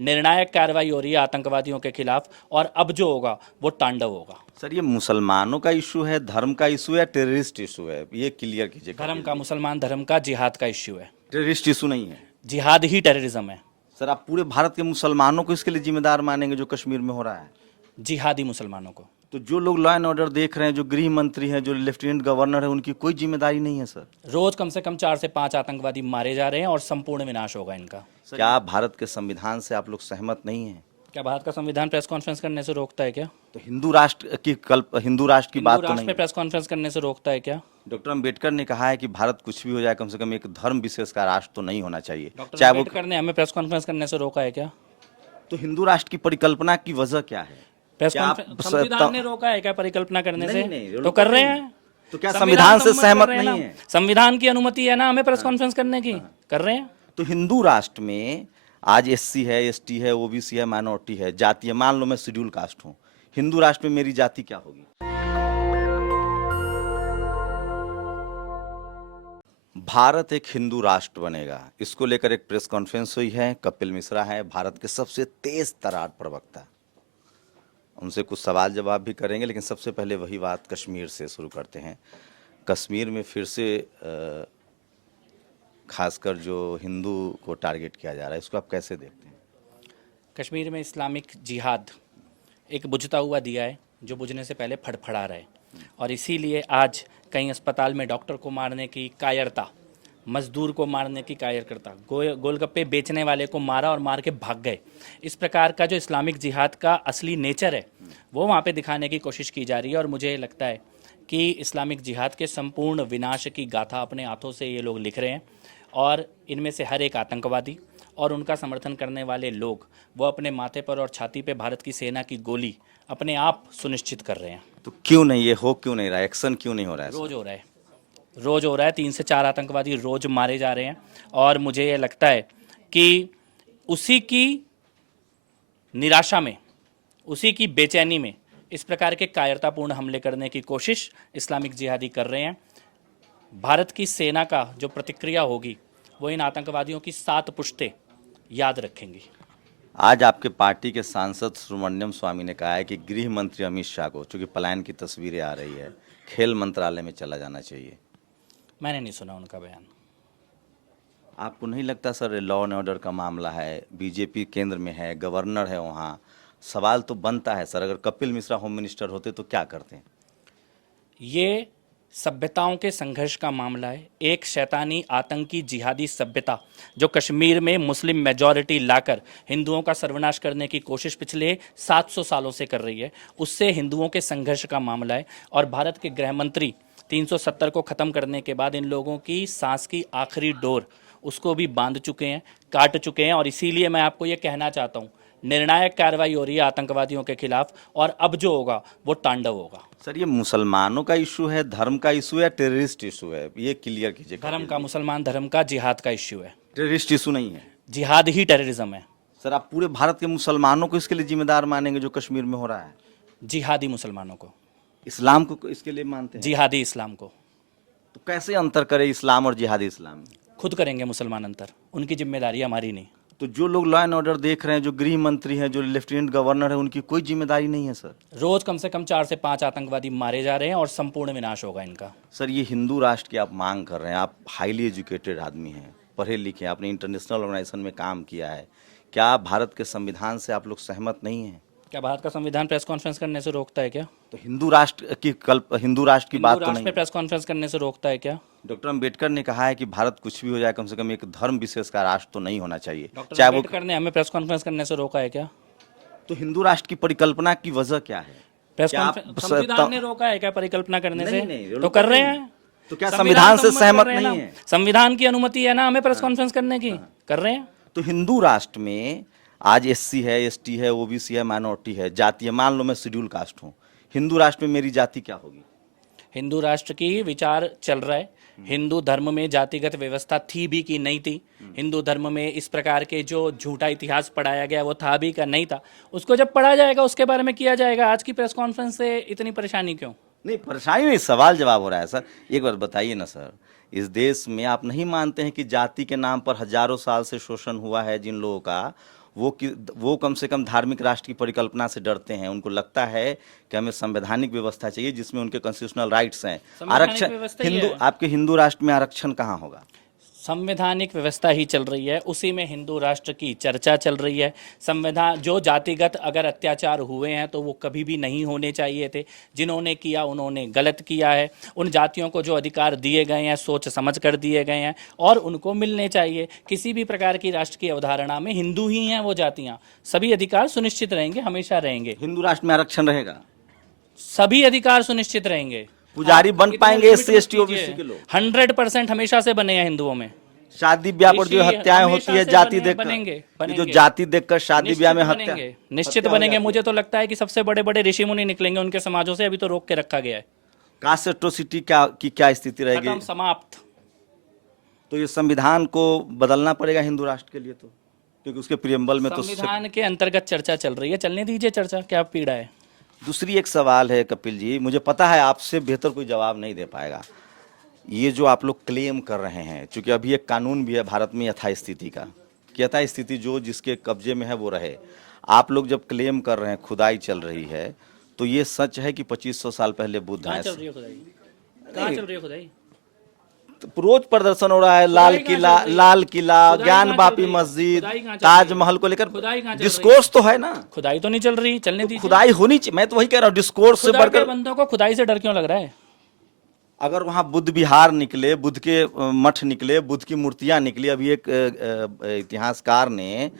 निर्णायक कार्रवाई हो रही है आतंकवादियों के खिलाफ, और अब जो होगा वो तांडव होगा। सर, ये मुसलमानों का इशू है, धर्म का इशू है, टेररिस्ट इशू है, ये क्लियर कीजिए। धर्म का, मुसलमान धर्म का, जिहाद का इश्यू है। टेररिस्ट इशू नहीं है। जिहाद ही टेररिज्म है। सर, आप पूरे भारत के मुसलमानों को इसके लिए जिम्मेदार मानेंगे जो कश्मीर में हो रहा है? जिहादी मुसलमानों को। तो जो लोग लॉ एंड ऑर्डर देख रहे हैं, जो गृह मंत्री हैं, जो लेफ्टिनेंट गवर्नर है, उनकी कोई जिम्मेदारी नहीं है सर? रोज कम से कम 4 से 5 आतंकवादी मारे जा रहे हैं और संपूर्ण विनाश होगा इनका। क्या भारत के संविधान से आप लोग सहमत नहीं हैं? क्या भारत का संविधान प्रेस कॉन्फ्रेंस करने से रोकता है क्या? तो हिंदू राष्ट्र की हिंदू राष्ट्र की बात तो राष्ट्र नहीं में है। प्रेस कॉन्फ्रेंस करने से रोकता है क्या? डॉक्टर अंबेडकर ने कहा है कि भारत कुछ भी हो जाए, कम से कम एक धर्म विशेष का राष्ट्र तो नहीं होना चाहिए, डॉक्टर चाहे वो। अम्बेडकर ने हमें प्रेस कॉन्फ्रेंस करने से रोका है क्या? तो हिंदू राष्ट्र की परिकल्पना की वजह क्या है? प्रेस क्या आप कॉन्फ्रेंस संविधान ने रोका है क्या परिकल्पना करने से? नहीं, तो कर रहे हैं। तो क्या संविधान से सहमत कर रहे हैं नहीं ना। है? संविधान की अनुमति है ना हमें प्रेस कॉन्फ्रेंस करने की, कर रहे हैं। तो हिंदू राष्ट्र में आज एससी है, एसटी है, ओबीसी है, माइनॉरिटी है, जाति है। मान लो मैं शेड्यूल कास्ट हूँ, हिंदू राष्ट्र में मेरी जाति क्या होगी? भारत एक हिंदू राष्ट्र बनेगा, इसको लेकर एक प्रेस कॉन्फ्रेंस हुई है। कपिल मिश्रा है भारत के सबसे तेज तर्रार प्रवक्ता, उनसे कुछ सवाल जवाब भी करेंगे, लेकिन सबसे पहले वही बात कश्मीर से शुरू करते हैं। कश्मीर में फिर से खासकर जो हिंदू को टारगेट किया जा रहा है, इसको आप कैसे देखते हैं? कश्मीर में इस्लामिक जिहाद एक बुझता हुआ दिया है जो बुझने से पहले फड़फड़ा रहा है, और इसीलिए आज कई अस्पताल में डॉक्टर को मारने की कायरता, मजदूर को मारने की कायरता, गोलगप्पे बेचने वाले को मारा और मार के भाग गए। इस प्रकार का जो इस्लामिक जिहाद का असली नेचर है वो वहाँ पे दिखाने की कोशिश की जा रही है, और मुझे लगता है कि इस्लामिक जिहाद के संपूर्ण विनाश की गाथा अपने हाथों से ये लोग लिख रहे हैं, और इनमें से हर एक आतंकवादी और उनका समर्थन करने वाले लोग वो अपने माथे पर और छाती पे भारत की सेना की गोली अपने आप सुनिश्चित कर रहे हैं। तो क्यों नहीं ये हो, क्यों नहीं रहा, एक्शन क्यों नहीं हो रहा है? रोज हो रहा है, रोज हो रहा है। 3 से 4 आतंकवादी रोज मारे जा रहे हैं, और मुझे ये लगता है कि उसी की निराशा में, उसी की बेचैनी में इस प्रकार के कायरतापूर्ण हमले करने की कोशिश इस्लामिक जिहादी कर रहे हैं। भारत की सेना का जो प्रतिक्रिया होगी वो इन आतंकवादियों की 7 पुश्तें याद रखेंगी। आज आपके पार्टी के सांसद सुब्रमण्यम स्वामी ने कहा है कि गृह मंत्री अमित शाह को, चूंकि पलायन की तस्वीरें आ रही है, खेल मंत्रालय में चला जाना चाहिए। मैंने नहीं सुना उनका बयान। आपको नहीं लगता सर, लॉ एंड ऑर्डर का मामला है, बीजेपी केंद्र में है, गवर्नर है वहाँ, सवाल तो बनता है सर, अगर कपिल मिश्रा होम मिनिस्टर होते तो क्या करते? ये सभ्यताओं के संघर्ष का मामला है। एक शैतानी आतंकी जिहादी सभ्यता जो कश्मीर में मुस्लिम मेजॉरिटी लाकर हिंदुओं का सर्वनाश करने की कोशिश पिछले 700 सालों से कर रही है, उससे हिंदुओं के संघर्ष का मामला है। और भारत के गृह मंत्री 370 को ख़त्म करने के बाद इन लोगों की सांस की आखिरी डोर उसको भी बांध चुके हैं, काट चुके हैं। और इसीलिए मैं आपको ये कहना चाहता हूँ, निर्णायक कार्रवाई हो रही है आतंकवादियों के खिलाफ, और अब जो होगा वो तांडव होगा। सर, ये मुसलमानों का इशू है, धर्म का इशू है, टेररिस्ट इशू है, ये क्लियर कीजिए। धर्म का, मुसलमान धर्म का, जिहाद का इश्यू है। टेररिस्ट इशू नहीं है। जिहाद ही टेररिज्म है। सर, आप पूरे भारत के मुसलमानों को इसके लिए जिम्मेदार मानेंगे जो कश्मीर में हो रहा है? जिहादी मुसलमानों को, इस्लाम को इसके लिए मानते हैं? जिहादी इस्लाम को। तो कैसे अंतर करे इस्लाम और जिहादी इस्लाम में? खुद करेंगे मुसलमान अंतर, उनकी जिम्मेदारी हमारी नहीं। तो जो लोग लॉ एंड ऑर्डर देख रहे हैं, जो गृह मंत्री हैं, जो लेफ्टिनेंट गवर्नर है, उनकी कोई जिम्मेदारी नहीं है सर? रोज कम से कम 4 से 5 आतंकवादी मारे जा रहे हैं और संपूर्ण विनाश होगा इनका। सर, ये हिंदू राष्ट्र की आप मांग कर रहे हैं, आप हाईली एजुकेटेड आदमी हैं, पढ़े लिखे, आपने इंटरनेशनल ऑर्गेनाइजेशन में काम किया है, क्या भारत के संविधान से आप लोग सहमत नहीं हैं? क्या भारत का संविधान प्रेस कॉन्फ्रेंस करने से रोकता है क्या? तो हिंदू राष्ट्र की हिंदू राष्ट्र की बात तो नहीं में प्रेस कॉन्फ्रेंस करने से रोकता है क्या? डॉक्टर अंबेडकर ने कहा है कि भारत कुछ भी हो जाए, कम से कम एक धर्म विशेष का राष्ट्र तो नहीं होना चाहिए, डॉक्टर अंबेडकर ने हमें प्रेस कॉन्फ्रेंस करने से रोका है क्या? तो हिंदू राष्ट्र की परिकल्पना की वजह क्या है? प्रेस कॉन्फ्रेंस संविधान ने रोका है क्या परिकल्पना करने से? तो कर रहे हैं। तो क्या संविधान से सहमत नहीं है? संविधान की अनुमति है ना हमें प्रेस कॉन्फ्रेंस करने की, कर रहे हैं। तो हिंदू राष्ट्र में आज एससी है, एसटी है, ओबीसी है, माइनॉरिटी है, जाति है। मान लो मैं शेड्यूल कास्ट हूँ, हिंदू राष्ट्र में मेरी जाति क्या होगी? हिंदू राष्ट्र की विचार चल रहा है। हिंदू धर्म में जातिगत व्यवस्था थी भी कि नहीं थी? हिंदू धर्म में इस प्रकार के जो झूठा इतिहास पढ़ाया गया वो था भी का नहीं था? उसको जब पढ़ा जाएगा उसके बारे में किया जाएगा। आज की प्रेस कॉन्फ्रेंस से इतनी परेशानी क्यों? नहीं, परेशानी नहीं, सवाल जवाब हो रहा है सर। एक बार बताइए ना सर, इस देश में आप नहीं मानते हैं कि जाति के नाम पर हजारों साल से शोषण हुआ है जिन लोगों का, वो कम से कम धार्मिक राष्ट्र की परिकल्पना से डरते हैं। उनको लगता है कि हमें संवैधानिक व्यवस्था चाहिए जिसमें उनके कॉन्स्टिट्यूशनल राइट्स हैं। आरक्षण आपके हिंदू राष्ट्र में आरक्षण कहाँ होगा? संवैधानिक व्यवस्था ही चल रही है, उसी में हिंदू राष्ट्र की चर्चा चल रही है। संविधान जो जातिगत अगर अत्याचार हुए हैं तो वो कभी भी नहीं होने चाहिए थे। जिन्होंने किया उन्होंने गलत किया है। उन जातियों को जो अधिकार दिए गए हैं सोच समझ कर दिए गए हैं और उनको मिलने चाहिए। किसी भी प्रकार की राष्ट्र की अवधारणा में हिंदू ही हैं वो जातियाँ, सभी अधिकार सुनिश्चित रहेंगे, हमेशा रहेंगे। हिंदू राष्ट्र में आरक्षण रहेगा, सभी अधिकार सुनिश्चित रहेंगे। पुजारी बन पाएंगे SC ST OBC के लोग? 100% हमेशा से बने हैं हिंदुओं में। शादी ब्याह पर जो हत्याएं होती है जाति देखकर, बनेंगे। जो जाति देखकर शादी ब्याह में हत्या, निश्चित बनेंगे। मुझे तो लगता है कि सबसे बड़े बड़े ऋषि मुनि निकलेंगे उनके समाजों से, अभी तो रोक के रखा गया है। कास्ट एट्रोसिटी की क्या स्थिति रहेगी? समाप्त। तो ये संविधान को बदलना पड़ेगा हिंदू राष्ट्र के लिए, तो क्योंकि उसके प्रियम्बल में तो संविधान के अंतर्गत चर्चा चल रही है, चलने दीजिए चर्चा, क्या पीड़ा है। दूसरी एक सवाल है कपिल जी, मुझे पता है आपसे बेहतर कोई जवाब नहीं दे पाएगा। ये जो आप लोग क्लेम कर रहे हैं, चूंकि अभी एक कानून भी है भारत में यथास्थिति का, कि यथास्थिति जो जिसके कब्जे में है वो रहे। आप लोग जब क्लेम कर रहे हैं खुदाई चल रही है, तो ये सच है कि 2500 साल पहले बुद्ध आए? चल रही है खुदाई? कहाँ चल रही है खुदाई? तो रोज प्रदर्शन हो रहा है, लाल किला, ज्ञान वापी मस्जिद, ताजमहल को लेकर डिस्कोर्स तो है ना। खुदाई तो नहीं चल रही, चलने दीजिए। खुदाई होनी चाहिए, मैं तो वही कह रहा हूँ, डिस्कोर्स से बढ़कर। बंदों को खुदाई से डर क्यों लग रहा है? अगर वहाँ बुद्ध विहार निकले, बुद्ध के मठ निकले, बुद्ध की मूर्तियाँ निकली। अभी एक इतिहासकार ने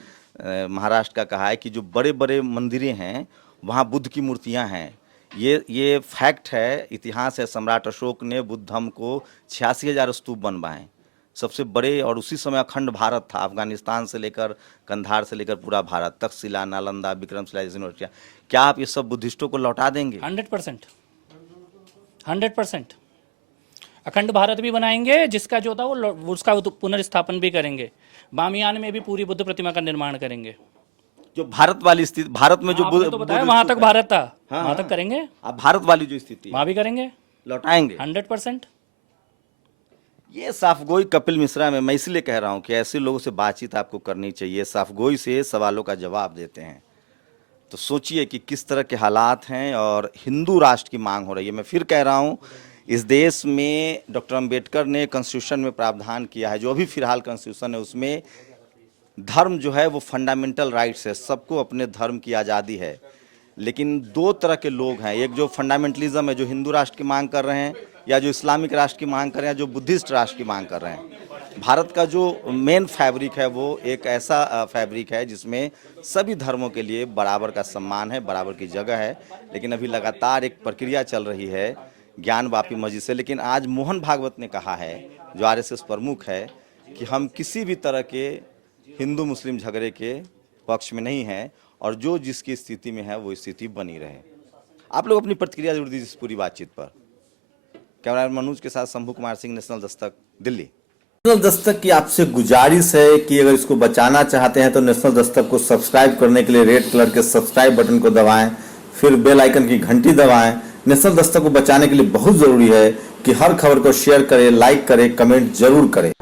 महाराष्ट्र का कहा है कि जो बड़े बड़े मंदिरें हैं वहाँ बुद्ध की मूर्तियाँ हैं। ये फैक्ट है, इतिहास है। सम्राट अशोक ने बुद्ध धम्म को 86,000 स्तूप बनवाए, सबसे बड़े। और उसी समय अखंड भारत था, अफगानिस्तान से लेकर कंधार से लेकर पूरा भारत, तक्षशिला, नालंदा, विक्रमशिला जैसी यूनिवर्सिटियाँ। क्या आप ये सब बुद्धिस्टों को लौटा देंगे? 100% अखंड भारत भी बनाएंगे, जिसका जो था वो उसका पुनर्स्थापन भी करेंगे। बामियान में भी पूरी बुद्ध प्रतिमा का निर्माण करेंगे। जो भारत वाली स्थिति, भारत में जो बुद्ध तो बताया वहां तक भारत था, हाँ, वहां तक करेंगे। अब भारत वाली जो स्थिति वहां भी करेंगे, लौटाएंगे 100%। ये साफगोई कपिल मिश्रा में मैं इसलिए कह रहा हूं कि ऐसे लोगों से बातचीत आपको करनी चाहिए, साफगोई से सवालों का जवाब देते हैं। तो सोचिए कि किस तरह के हालात हैं और हिंदू राष्ट्र की मांग हो रही है। मैं फिर कह रहा हूं, इस देश में डॉक्टर अंबेडकर ने कॉन्स्टिट्यूशन में प्रावधान किया है, जो अभी फिलहाल कॉन्स्टिट्यूशन है उसमें धर्म जो है वो फंडामेंटल राइट्स है, सबको अपने धर्म की आज़ादी है। लेकिन दो तरह के लोग हैं, एक जो फंडामेंटलिज्म है, जो हिंदू राष्ट्र की मांग कर रहे हैं, या जो इस्लामिक राष्ट्र की मांग कर रहे हैं, जो बुद्धिस्ट राष्ट्र की मांग कर रहे हैं। भारत का जो मेन फैब्रिक है वो एक ऐसा फैब्रिक है जिसमें सभी धर्मों के लिए बराबर का सम्मान है, बराबर की जगह है। लेकिन अभी लगातार एक प्रक्रिया चल रही है ज्ञान वापी मस्जिद से। लेकिन आज मोहन भागवत ने कहा है, जो RSS प्रमुख है, कि हम किसी भी तरह के हिंदू मुस्लिम झगड़े के पक्ष में नहीं हैं और जो जिसकी स्थिति में है वो स्थिति बनी रहे। आप लोग अपनी प्रतिक्रिया जरूर दीजिए इस पूरी बातचीत पर। कैमरामैन मनोज के साथ शंभू कुमार सिंह, नेशनल दस्तक, दिल्ली। नेशनल दस्तक की आपसे गुजारिश है कि अगर इसको बचाना चाहते हैं तो नेशनल दस्तक को सब्सक्राइब करने के लिए रेड कलर के सब्सक्राइब बटन को दबाएं, फिर बेल आइकन की घंटी दबाएं। नेशनल दस्तक को बचाने के लिए बहुत जरूरी है कि हर खबर को शेयर करें, लाइक करें, कमेंट जरूर करें।